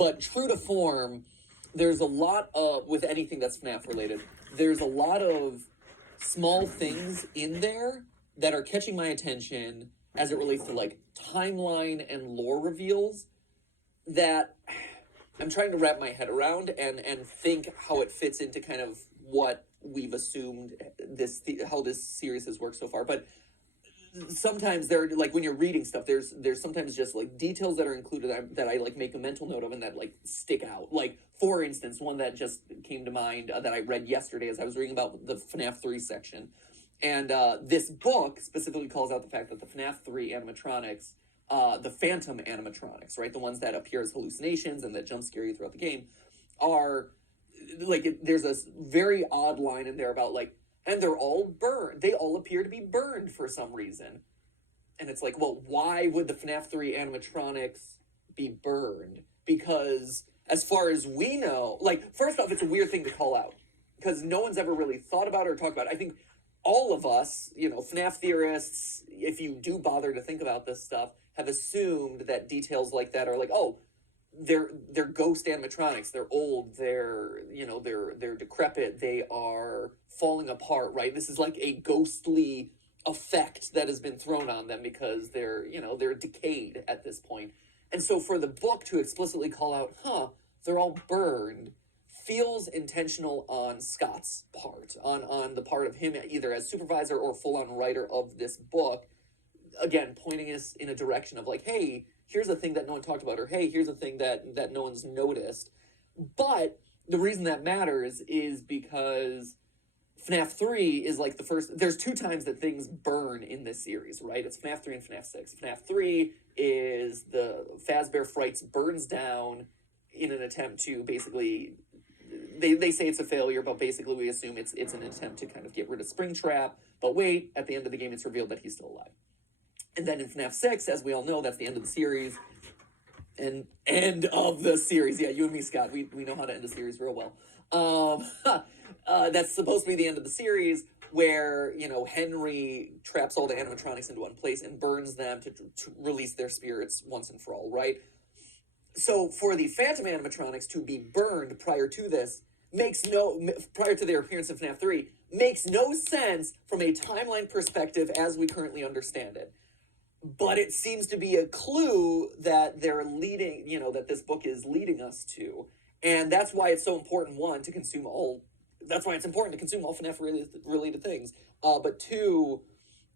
But true to form, there's a lot of, with anything that's FNAF related, there's a lot of small things in there that are catching my attention as it relates to like timeline and lore reveals that I'm trying to wrap my head around and think how it fits into kind of what we've assumed how this series has worked so far. But sometimes there, like when you're reading stuff, there's sometimes just like details that are included that I like make a mental note of and that like stick out. Like for instance, one that just came to mind that I read yesterday as I was reading about the FNAF 3 section. And this book specifically calls out the fact that the FNAF 3 animatronics, the phantom animatronics, right, the ones that appear as hallucinations and that jump scare you throughout the game, are like there's a very odd line in there about like, and they're all burned. They all appear to be burned for some reason. And it's like, well, why would the FNAF 3 animatronics be burned? Because as far as we know, like, first off, it's a weird thing to call out because no one's ever really thought about it or talked about it. I think all of us, you know, FNAF theorists, if you do bother to think about this stuff, have assumed that details like that are like, oh, they're ghost animatronics. They're old. They're decrepit. They are falling apart. Right. This is like a ghostly effect that has been thrown on them because they're decayed at this point. And so for the book to explicitly call out, they're all burned, feels intentional on Scott's part, on the part of him either as supervisor or full-on writer of this book, again, pointing us in a direction of like, hey, here's a thing that no one talked about, or hey, here's a thing that no one's noticed. But the reason that matters is because FNAF 3 is like the first, there's 2 times that things burn in this series, right? It's FNAF 3 and FNAF 6. FNAF 3 is the Fazbear Frights burns down in an attempt to basically, they say it's a failure, but basically we assume it's an attempt to kind of get rid of Springtrap. But wait, at the end of the game, it's revealed that he's still alive. And then in FNAF 6, as we all know, that's the end of the series. And end of the series. Yeah, you and me, Scott, we know how to end a series real well. That's supposed to be the end of the series where, you know, Henry traps all the animatronics into one place and burns them to release their spirits once and for all, right? So for the Phantom animatronics to be burned prior to this prior to their appearance in FNAF 3, makes no sense from a timeline perspective as we currently understand it. But it seems to be a clue that they're leading, you know, that this book is leading us to. And that's why it's so important, one, to consume all, that's why it's important to consume all FNAF related things. But two,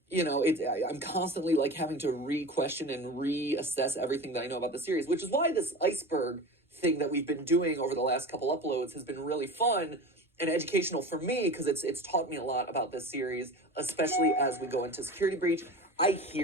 you know, I'm constantly like having to re-question and reassess everything that I know about the series, which is why this iceberg thing that we've been doing over the last couple uploads has been really fun and educational for me, because it's taught me a lot about this series, especially as we go into Security Breach. I hear